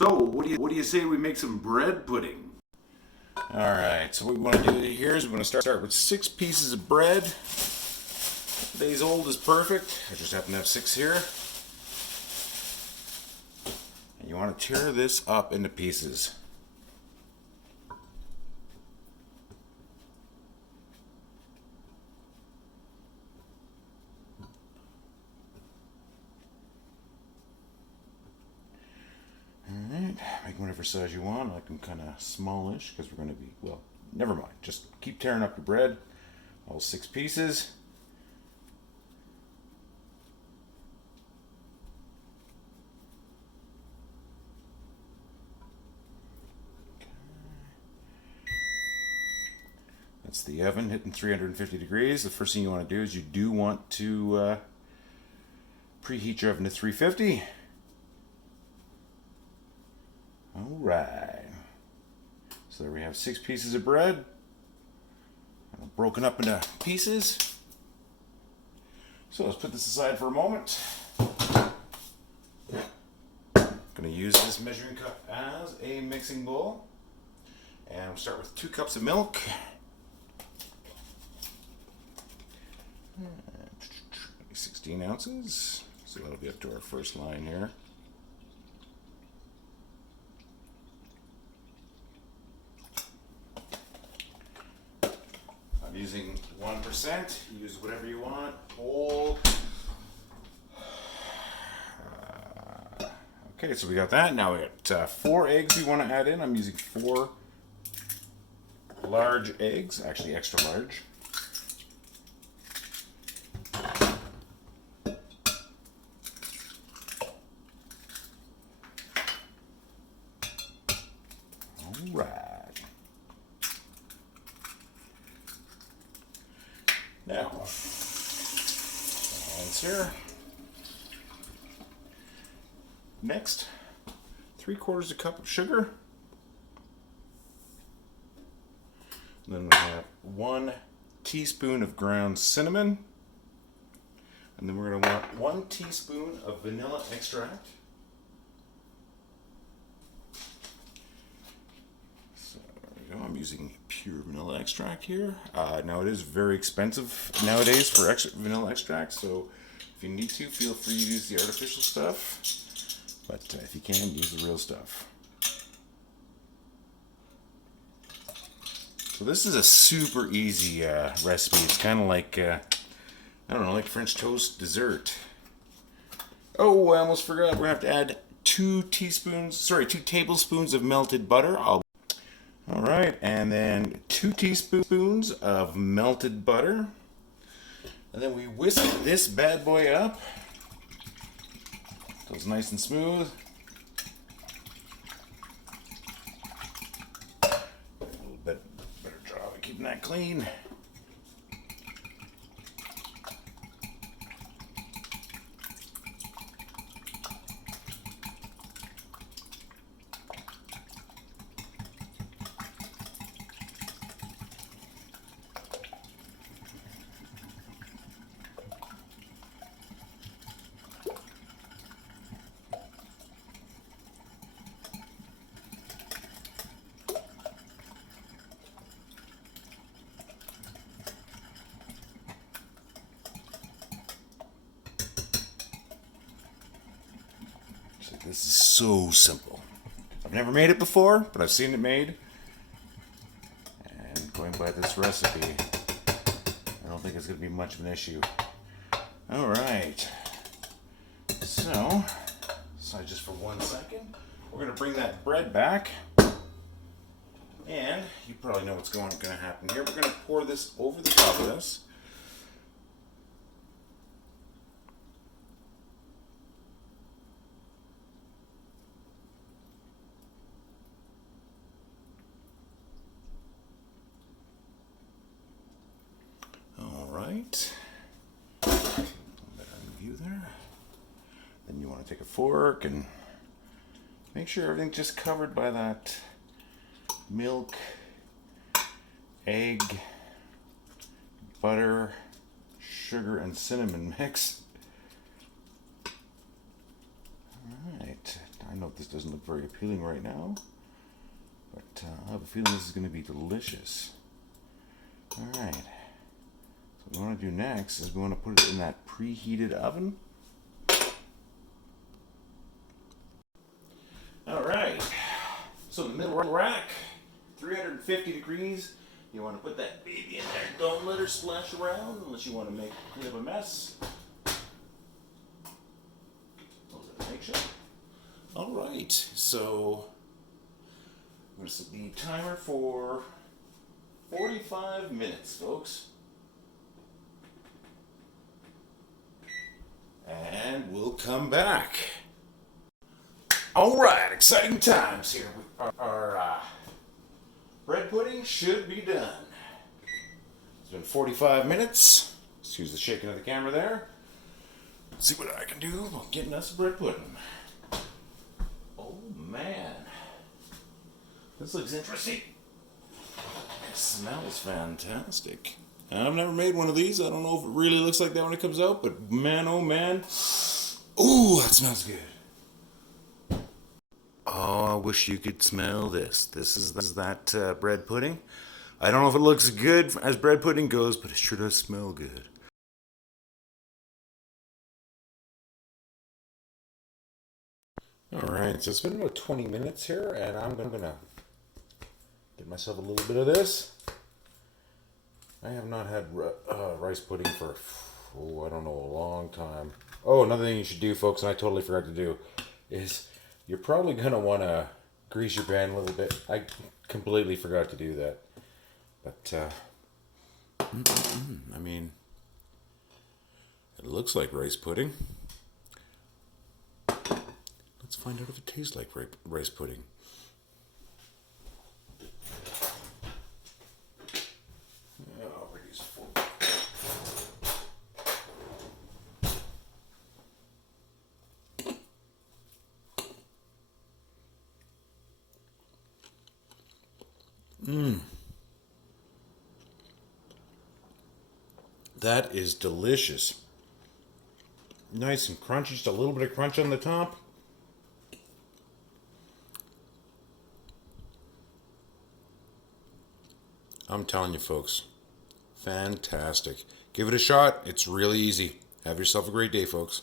So, what do you say we make some bread pudding? Alright, so what we want to do here is we're going to start with 6 pieces of bread. Days old is perfect. I just happen to have 6 here. And you want to tear this up into pieces. Alright, make whatever size you want. I like them kind of smallish because we're going to be, well, never mind. Just keep tearing up your bread. All 6 pieces. That's the oven hitting 350 degrees. The first thing you want to do is you do want to preheat your oven to 350. Alright. So there we have 6 pieces of bread. Broken up into pieces. So let's put this aside for a moment. I'm going to use this measuring cup as a mixing bowl. And we'll start with 2 cups of milk. 16 ounces. So that'll be up to our first line here. I'm using 1%. Use whatever you want. Whole. Okay, so we got that. Now we got 4 eggs we want to add in. I'm using 4 large eggs, actually extra large. Alright. Now, hands here. Next, 3/4 cup of sugar. And then we have 1 teaspoon of ground cinnamon. And then we're going to want 1 teaspoon of vanilla extract. So there we go. I'm using pure vanilla extract here. Now it is very expensive nowadays for vanilla extract, so if you need to, feel free to use the artificial stuff. But if you can, use the real stuff. So this is a super easy recipe. It's kind of like, I don't know, like French toast dessert. Oh, I almost forgot. We're going to have to add 2 tablespoons of melted butter. Alright, and then 2 teaspoons of melted butter. And then we whisk this bad boy up. So it's nice and smooth. A little bit better job of keeping that clean. This is so simple. I've never made it before, but I've seen it made. And going by this recipe, I don't think it's going to be much of an issue. Alright. So just for 1 second, we're going to bring that bread back. And you probably know what's going to happen here. We're going to pour this over the top of this. View there. Then you want to take a fork and make sure everything's just covered by that milk, egg, butter, sugar, and cinnamon mix. Alright, I know This doesn't look very appealing right now, but I have a feeling this is going to be delicious. Alright, so what we want to do next is we want to put it in that preheated oven. Alright, so the middle rack, 350 degrees. You want to put that baby in there. Don't let her splash around unless you want to clean up a mess. Make sure. Alright, so I'm going to set the timer for 45 minutes, folks. And we'll come back. Alright, exciting times here. Our bread pudding should be done. It's been 45 minutes. Excuse the shaking of the camera there. Let's see what I can do about getting us a bread pudding. Oh man. This looks interesting. It smells fantastic. I've never made one of these. I don't know if it really looks like that when it comes out, but man, oh man. Ooh, that smells good. Oh, I wish you could smell this. This is that bread pudding. I don't know if it looks good as bread pudding goes, but it sure does smell good. Alright, so it's been about 20 minutes here, and I'm gonna get myself a little bit of this. I have not had rice pudding for, I don't know, a long time. Oh, another thing you should do, folks, and I totally forgot to do, is you're probably gonna want to grease your pan a little bit. I completely forgot to do that. But, I mean, it looks like rice pudding. Let's find out if it tastes like rice pudding. That is delicious. Nice and crunchy, just a little bit of crunch on the top. I'm telling you, folks, fantastic. Give it a shot. It's really easy. Have yourself a great day, folks.